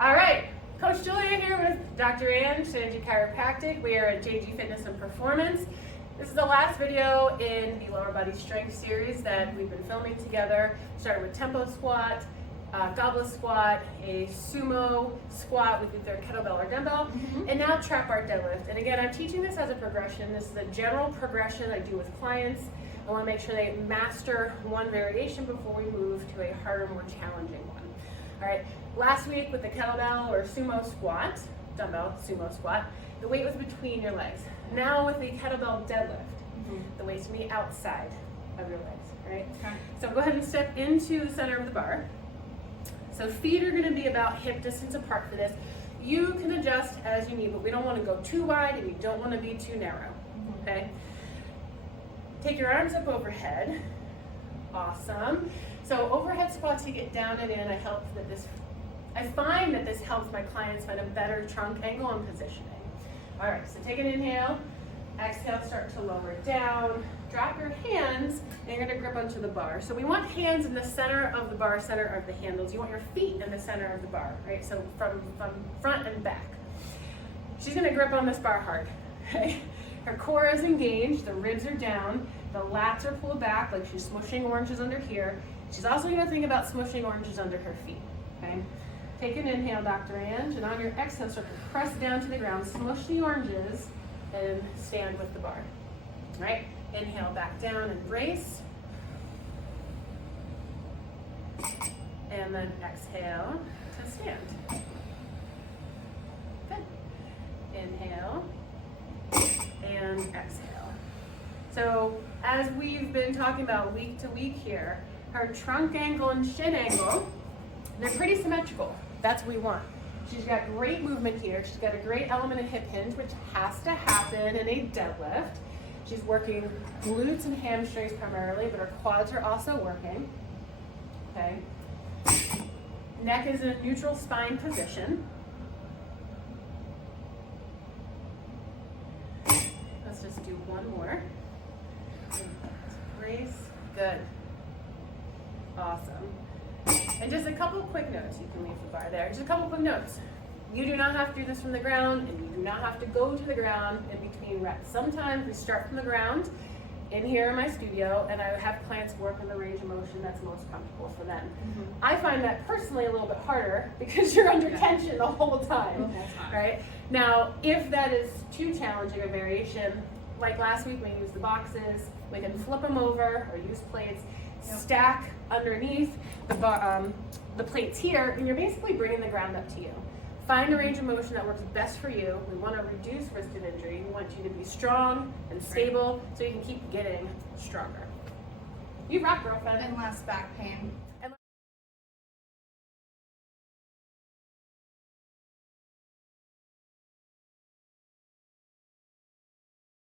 All right, Coach Julia here with Dr. Ann, Shanji Chiropractic. We are at JG Fitness and Performance. This is the last video in the lower body strength series that we've been filming together. Started with tempo squat, goblet squat, a sumo squat with either kettlebell or dumbbell, and now trap bar deadlift. And again, I'm teaching this as a progression. This is a general progression I do with clients. I want to make sure they master one variation before we move to a harder, more challenging one. All right, last week with the kettlebell or sumo squat, dumbbell sumo squat, the weight was between your legs. Now with the kettlebell deadlift, the weight's gonna be outside of your legs, right? Okay. So go ahead and step into the center of the bar. So feet are gonna be about hip distance apart for this. You can adjust as you need, but we don't wanna go too wide and we don't wanna be too narrow, okay? Take your arms up overhead. Awesome. So overhead squats, you get down and in. I find that this helps my clients find a better trunk angle and positioning. All right, so take an inhale. Exhale, start to lower down. Drop your hands, and you're gonna grip onto the bar. So we want hands in the center of the bar, center of the handles. You want your feet in the center of the bar, right? So from front and back. She's gonna grip on this bar hard, okay? Her core is engaged, the ribs are down, the lats are pulled back like she's smushing oranges under here. She's also gonna think about smushing oranges under her feet, okay? Take an inhale, Dr. Ange, and on your exhale, start to press down to the ground, smush the oranges, and stand with the bar, right? Inhale, back down and brace. And then exhale to stand. Good. Inhale and exhale. So as we've been talking about week to week here, her trunk angle and shin angle, they're pretty symmetrical. That's what we want. She's got great movement here. She's got a great element of hip hinge, which has to happen in a deadlift. She's working glutes and hamstrings primarily, but her quads are also working. Okay. Neck is in a neutral spine position. Let's just do one more. Brace. Good. Awesome. And just a couple quick notes. You can leave the bar there. Just a couple quick notes. You do not have to do this from the ground, and you do not have to go to the ground in between reps. Sometimes we start from the ground in here in my studio, and I have clients work in the range of motion that's most comfortable for them. I find that personally a little bit harder because you're under tension the whole time, right? Now, if that is too challenging a variation, like last week we used the boxes, we can flip them over or use plates, stack underneath the plates here, and you're basically bringing the ground up to you. Find a range of motion that works best for you. We want to reduce risk of injury. We want you to be strong and stable so you can keep getting stronger. You rock, girlfriend. And less back pain.